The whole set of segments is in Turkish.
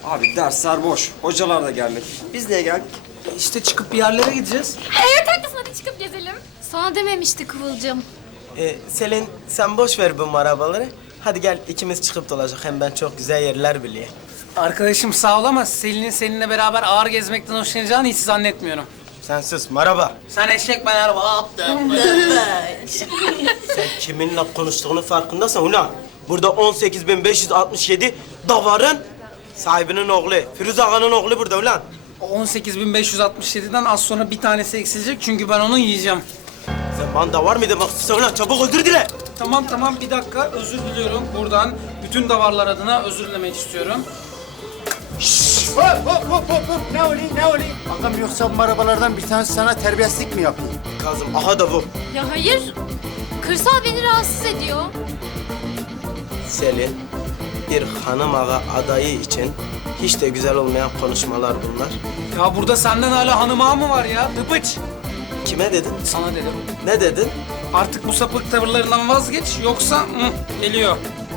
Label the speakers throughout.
Speaker 1: Abi dersler boş. Hocalar da gelmedi. Biz niye geldik?
Speaker 2: İşte çıkıp bir yerlere gideceğiz.
Speaker 3: Evet haklısın, hadi çıkıp gezelim. Sana dememişti Kıvılcım.
Speaker 2: Selin sen boş ver bu arabaları. Hadi gel ikimiz çıkıp dolaşalım. Hem ben çok güzel yerler biliyorum.
Speaker 4: Arkadaşım sağ ol ama Selin'in seninle beraber ağır gezmekten hoşlanacağını hiç zannetmiyorum.
Speaker 2: Sen sus merhaba.
Speaker 4: Sen eşek ben araba.
Speaker 2: Sen kiminle konuştuğunu farkındasın ulan. Burada 18.567 davarın sahibinin oğlu. Firuz Ağa'nın oğlu burada ulan.
Speaker 4: 18.567'den az sonra bir tanesi eksilecek çünkü ben onu yiyeceğim.
Speaker 2: Sen bana davar mı demek istiyorsun ulan? Çabuk özür dile.
Speaker 4: Tamam bir dakika özür diliyorum. Buradan bütün davarlar adına özür dilemek istiyorum.
Speaker 5: Hop. Ne oluyor? Ağam yoksa bu arabalardan bir tanesi sana terbiyesizlik mi yapıyor?
Speaker 2: Kazım aha da bu.
Speaker 3: Ya hayır, kırsal beni rahatsız ediyor.
Speaker 2: Selin, bir hanım ağa adayı için hiç de güzel olmayan konuşmalar bunlar.
Speaker 4: Ya burada senden hala hanım ağa mı var ya? Dıpıç.
Speaker 2: Kime dedin?
Speaker 4: Sana dedim.
Speaker 2: Ne dedin?
Speaker 4: Artık bu sapık tavırlarından vazgeç yoksa geliyor.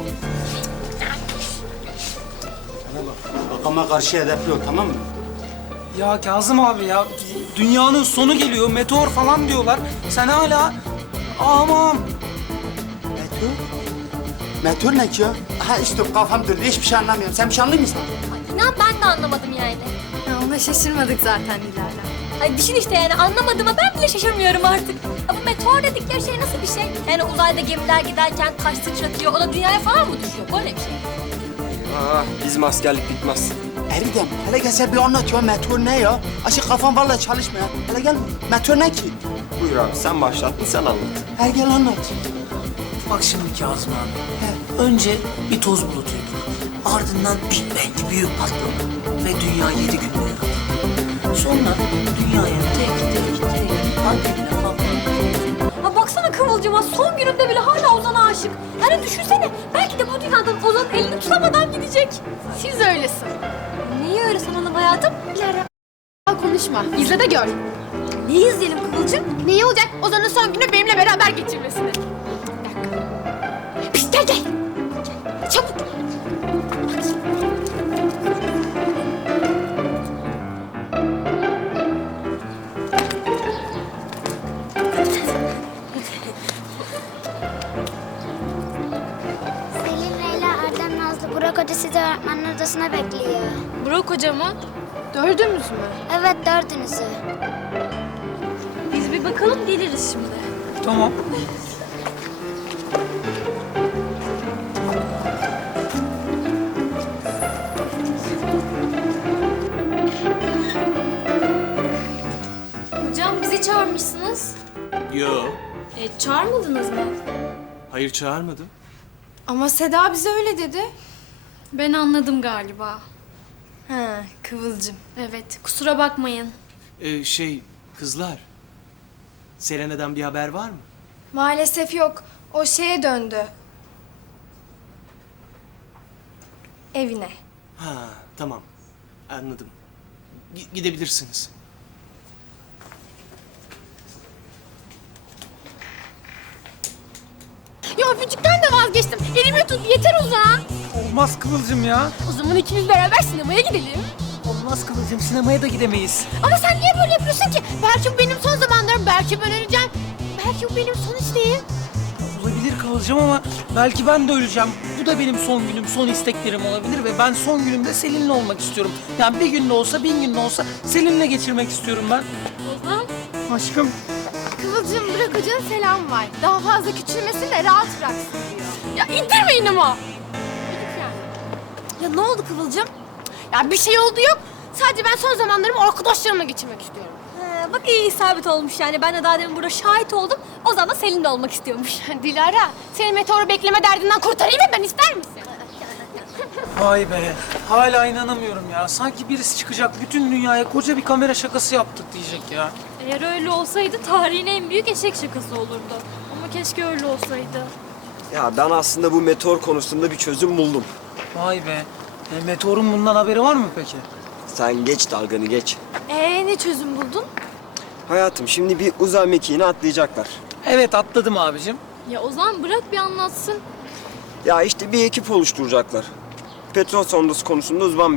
Speaker 5: Ağama karşı edepli ol, tamam mı?
Speaker 4: Ya Kazım abi ya dünyanın sonu geliyor meteor falan diyorlar. Sen hala aman.
Speaker 5: Meteor? Meteor ne ki ya? Ha işte kafam durdu, hiçbir şey anlamıyorum. Sen bir şey anlıyor musun?
Speaker 3: İnan ben de anlamadım yani.
Speaker 6: Ya ona şaşırmadık zaten Dilara.
Speaker 3: Ay düşün işte yani anlamadığıma ben bile şaşırmıyorum artık. Ya bu meteor dedikleri şey nasıl bir şey? Yani uzayda gemiler giderken taş sıçratıyor, o da dünyaya falan mı düşüyor? Böyle bir şey.
Speaker 1: Bizim askerlik bitmez.
Speaker 5: Eridem, hele gel sen bir anlat ya. Meteor ne ya? Aşık kafam vallahi çalışmıyor. Hele gel, meteor ne ki?
Speaker 1: Buyur abi sen başlattın sen anlat.
Speaker 5: Hele gel anlat.
Speaker 4: Bak şimdi Kazım abi. Önce bir toz bulutuydu. Ardından Big Bang büyük patlama. Ve dünya 7 günde yarattı. Sonra dünyaya tek pandemiyle patladı.
Speaker 3: Ha baksana Kıvılcım'a son gününde bile hala Ozan'a aşık. Yani düşünsene belki de bu dünyadan Ozan'ın elini tutamadan gidecek.
Speaker 6: Siz öylesin.
Speaker 3: Niye öyle sanalım hayatım?
Speaker 6: Dilara konuşma. İzle de gör.
Speaker 3: Ne izleyelim Kıvılcım?
Speaker 6: Neyi olacak? Ozan'ın son günü benimle beraber geçirmesini.
Speaker 3: Pişt gel. Çabuk.
Speaker 7: Selin, Leyla, Erdem, Nazlı, Burak Hoca sizi öğretmenler odasına bekliyor.
Speaker 6: Burak Hoca mı? Dördümüz mü?
Speaker 7: Evet, dördünüzü.
Speaker 3: Biz bir bakalım geliriz şimdi.
Speaker 4: Tamam.
Speaker 3: Hocam bizi çağırmışsınız.
Speaker 8: Yo,
Speaker 3: Çağırmadınız mı?
Speaker 8: hayır çağırmadım.
Speaker 6: Ama Seda bize öyle dedi.
Speaker 3: Ben anladım galiba.
Speaker 6: Ha, Kıvılcım.
Speaker 3: Evet, kusura bakmayın.
Speaker 8: Kızlar, Selena'dan bir haber var mı?
Speaker 6: Maalesef yok. O şeye döndü. Evine.
Speaker 8: Ha, tamam. Anladım. Gidebilirsiniz.
Speaker 6: Ya öpücükten de vazgeçtim. Elimi tut yeter Ozan.
Speaker 4: Olmaz Kıvılcım ya.
Speaker 6: O zaman ikimiz beraber sinemaya gidelim.
Speaker 4: Olmaz Kıvılcım sinemaya da gidemeyiz.
Speaker 6: Ama sen niye böyle yapıyorsun ki? Belki bu benim son zamanlarım, belki ben öleceğim. Belki bu benim son isteğim.
Speaker 4: Olabilir Kıvılcım ama belki ben de öleceğim. Bu da benim son günüm, son isteklerim olabilir ve ben son günümde Selin'le olmak istiyorum. Yani bir günde olsa, 1000 günde olsa Selin'le geçirmek istiyorum ben.
Speaker 3: Ozan.
Speaker 4: Aşkım.
Speaker 6: Kıvılcım Burak Hoca'nın selamı var. Daha fazla küçülmesin de rahat bıraksın diyor. Ya indirmeyin ama.
Speaker 3: Ya ne oldu Kıvılcım?
Speaker 6: Ya bir şey oldu yok. Sadece ben son zamanlarımı arkadaşlarımla geçirmek istiyorum.
Speaker 3: Bak iyi isabet olmuş yani. Ben de daha demin burada şahit oldum. Ozan da Selin'le olmak istiyormuş.
Speaker 6: Dilara, seni meteoru bekleme derdinden kurtarayım mı ben, ister misin?
Speaker 4: Vay be. Hala inanamıyorum ya. Sanki birisi çıkacak bütün dünyaya koca bir kamera şakası yaptık diyecek ya.
Speaker 3: Eğer öyle olsaydı tarihin en büyük eşek şakası olurdu. Ama keşke öyle olsaydı.
Speaker 1: Ya ben aslında bu meteor konusunda bir çözüm buldum.
Speaker 4: Vay be. Meteorun bundan haberi var mı peki?
Speaker 1: Sen geç dalganı geç.
Speaker 6: Ne çözüm buldun?
Speaker 1: Hayatım şimdi bir uzay mekiğine atlayacaklar.
Speaker 4: Evet atladım abicim.
Speaker 3: Ya Ozan bırak bir anlatsın.
Speaker 1: Ya işte bir ekip oluşturacaklar. Petrol sondası konusunda uzman bir ekip.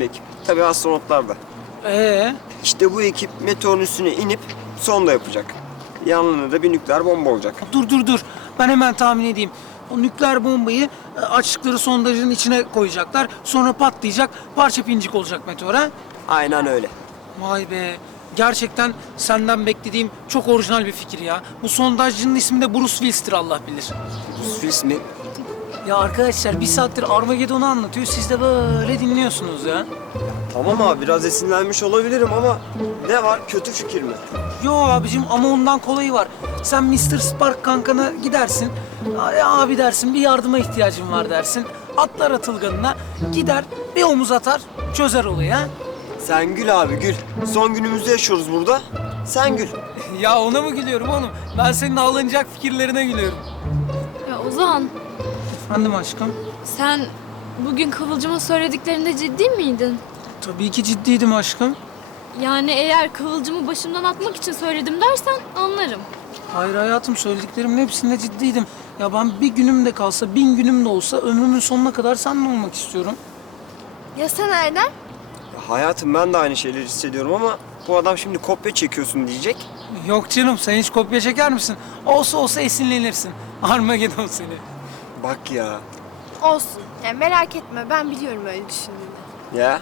Speaker 1: Tabii astronotlar da. İşte bu ekip meteorun üstüne inip sonda yapacak. Yanlarında da bir nükleer bomba olacak.
Speaker 4: Dur. Ben hemen tahmin edeyim. O nükleer bombayı açtıkları sondajın içine koyacaklar. Sonra patlayacak, parça pincik olacak meteor ha?
Speaker 1: Aynen öyle.
Speaker 4: Vay be. Gerçekten senden beklediğim çok orijinal bir fikir ya. Bu sondajcının ismi de Bruce Willis'tir Allah bilir.
Speaker 1: Fils mi?
Speaker 4: Ya arkadaşlar bir saattir Armageddon'u anlatıyor. Siz de böyle dinliyorsunuz ya.
Speaker 1: Tamam abi biraz esinlenmiş olabilirim ama ne var, kötü fikir mi?
Speaker 4: Yo abicim ama ondan kolayı var. Sen Mr. Spark kankana gidersin. Abi dersin bir yardıma ihtiyacım var dersin. Atlar atılganına gider bir omuz atar çözer olayı ha.
Speaker 1: Sen gül abi gül. Son günümüzde yaşıyoruz burada. Sen gül.
Speaker 4: Ya ona mı gülüyorum oğlum? Ben senin ağlanacak fikirlerine gülüyorum.
Speaker 6: Ya Ozan,
Speaker 4: Efendim aşkım?
Speaker 6: sen bugün Kıvılcım'a söylediklerinde ciddi miydin?
Speaker 4: Tabii ki ciddiydim aşkım.
Speaker 6: Yani eğer Kıvılcım'ı başımdan atmak için söyledim dersen anlarım.
Speaker 4: Hayır hayatım söylediklerimin hepsinde ciddiydim. Ya ben bir günüm de kalsa, 1000 günüm de olsa ömrümün sonuna kadar seninle olmak istiyorum.
Speaker 6: Ya sen Erdem?
Speaker 1: Ya hayatım ben de aynı şeyleri hissediyorum ama bu adam şimdi kopya çekiyorsun diyecek.
Speaker 4: Yok canım sen hiç kopya çeker misin? Olsa esinlenirsin. Armageddon seni.
Speaker 1: Bak ya.
Speaker 6: Olsun. Yani merak etme, ben biliyorum öyle düşündüğünü.
Speaker 1: Ya.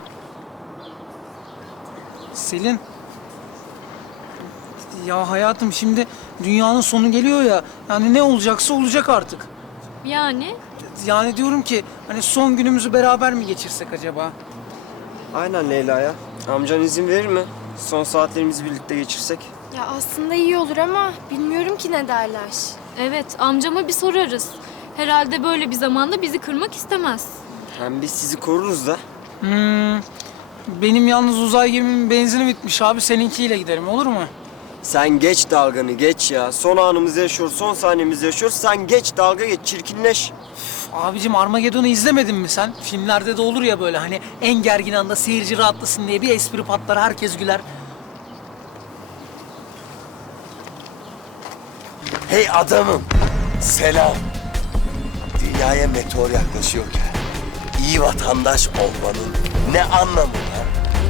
Speaker 4: Selin. Ya hayatım şimdi dünyanın sonu geliyor ya. Yani ne olacaksa olacak artık.
Speaker 6: Yani?
Speaker 4: Yani diyorum ki hani son günümüzü beraber mi geçirsek acaba?
Speaker 1: Aynen Leyla ya. Amcan izin verir mi? Son saatlerimizi birlikte geçirsek.
Speaker 6: Ya aslında iyi olur ama bilmiyorum ki ne derler. Evet, amcama bir sorarız. Herhalde böyle bir zamanda bizi kırmak istemez.
Speaker 1: Hem biz sizi koruruz da.
Speaker 4: Benim yalnız uzay gemimin benzini bitmiş abi. Seninkiyle giderim olur mu?
Speaker 1: Sen geç dalganı geç ya. Son anımızı yaşıyoruz, son saniyemizi yaşıyoruz. Sen geç dalga geç, çirkinleş.
Speaker 4: Abicim Armageddon'u izlemedin mi sen? Filmlerde de olur ya böyle hani en gergin anda seyirci rahatlasın diye bir espri patlar, herkes güler.
Speaker 9: Hey adamım, selam. Dünyaya meteor yaklaşıyorken iyi vatandaş olmanın ne anlamı var?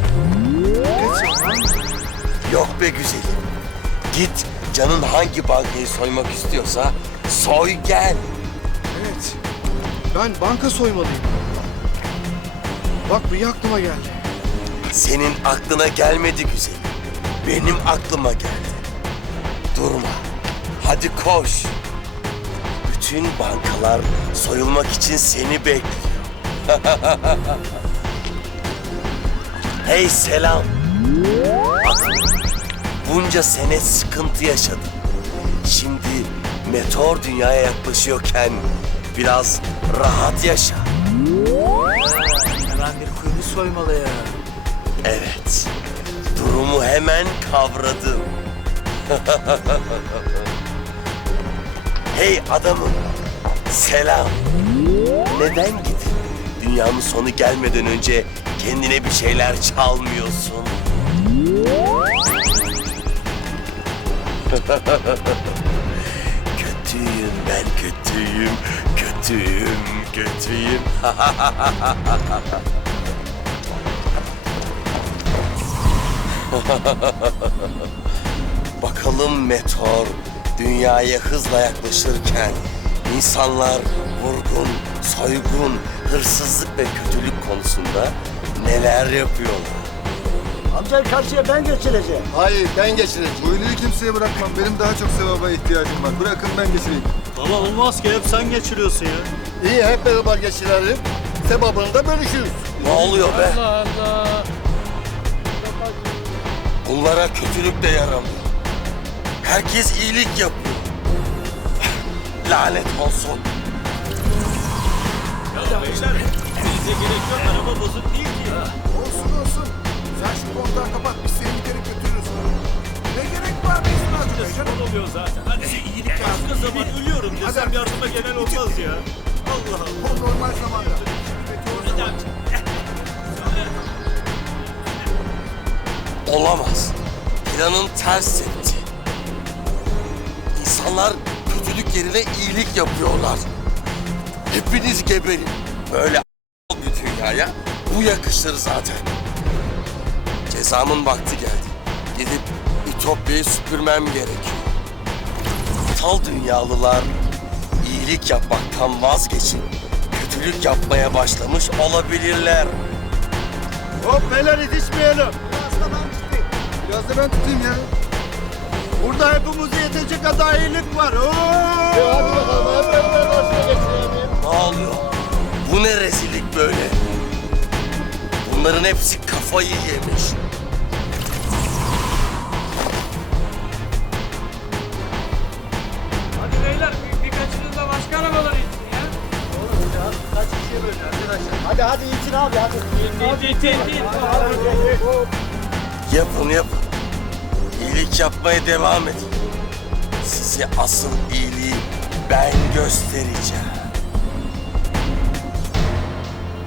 Speaker 9: Yok be güzelim. Git canın hangi bankayı soymak istiyorsa soy gel.
Speaker 10: Evet. Ben banka soymalıyım. Bak bu iyi aklıma geldi.
Speaker 9: Senin aklına gelmedi güzelim. Benim aklıma geldi. Durma. Hadi koş. Bütün bankalar soyulmak için seni bekliyor. Hey selam. Bunca sene sıkıntı yaşadım. Şimdi meteor dünyaya yaklaşıyorken biraz rahat yaşa.
Speaker 4: Hemen bir kuyunu soymalı ya.
Speaker 9: Evet. Durumu hemen kavradım. Hey adamım. Selam. Neden gidip dünyanın sonu gelmeden önce kendine bir şeyler çalmıyorsun? Kötüyüm ben kötüyüm. Bakalım meteor dünyaya hızla yaklaşırken insanlar vurgun, soygun, hırsızlık ve kötülük konusunda neler yapıyorlar?
Speaker 10: Amca karşıya ben geçireceğim. Hayır ben geçireceğim. Bu iyiliği kimseye bırakmam. Benim daha çok sevaba ihtiyacım var. Bırakın ben geçireyim.
Speaker 11: Ama olmaz ki hep sen geçiriyorsun ya.
Speaker 10: İyi hep beraber geçirelim. Sevabını da bölüşürüz.
Speaker 9: Ne oluyor be?
Speaker 4: Allah Allah.
Speaker 9: Bunlara kötülük de yaramıyor. Herkes iyilik yapıyor. Lanet olsun.
Speaker 11: Ya beyler, bize gerek yok. Araba bozuk değil ki.
Speaker 10: Olsun. Sen şu kontağı kapat. Biz seni giderek götürürüz. Ne gerek var biz canım?
Speaker 11: Oluyor zaten. Hadi iyilik başka zaman ölüyorum desem yardıma gelen olmaz ya. Allah Allah.
Speaker 10: O normal zamanda.
Speaker 9: Olamaz. Planın ters etti. İnsanlar kötülük yerine iyilik yapıyorlar. Hepiniz geberin. Böyle bir dünyaya bu yakışır zaten. Cezamın vakti geldi. Gidip İtopya'yı süpürmem gerekiyor. Aptal dünyalılar iyilik yapmaktan vazgeçip kötülük yapmaya başlamış olabilirler.
Speaker 10: Hop beyler yetişmeyelim. Biraz da ben tutayım ya. Burada hepimize yetecek kadar iyilik var. Hadi bakalım hep başına geçirelim.
Speaker 9: Ne oluyor? Bu ne rezillik böyle? Bunların hepsi kafayı yemiş.
Speaker 11: Hadi beyler birkaçınız da başka arabalara gitsin ya.
Speaker 10: Hadi için abi hadi.
Speaker 9: Yapın yapın. İyilik yapmaya devam edin. Size asıl iyiliği ben göstereceğim.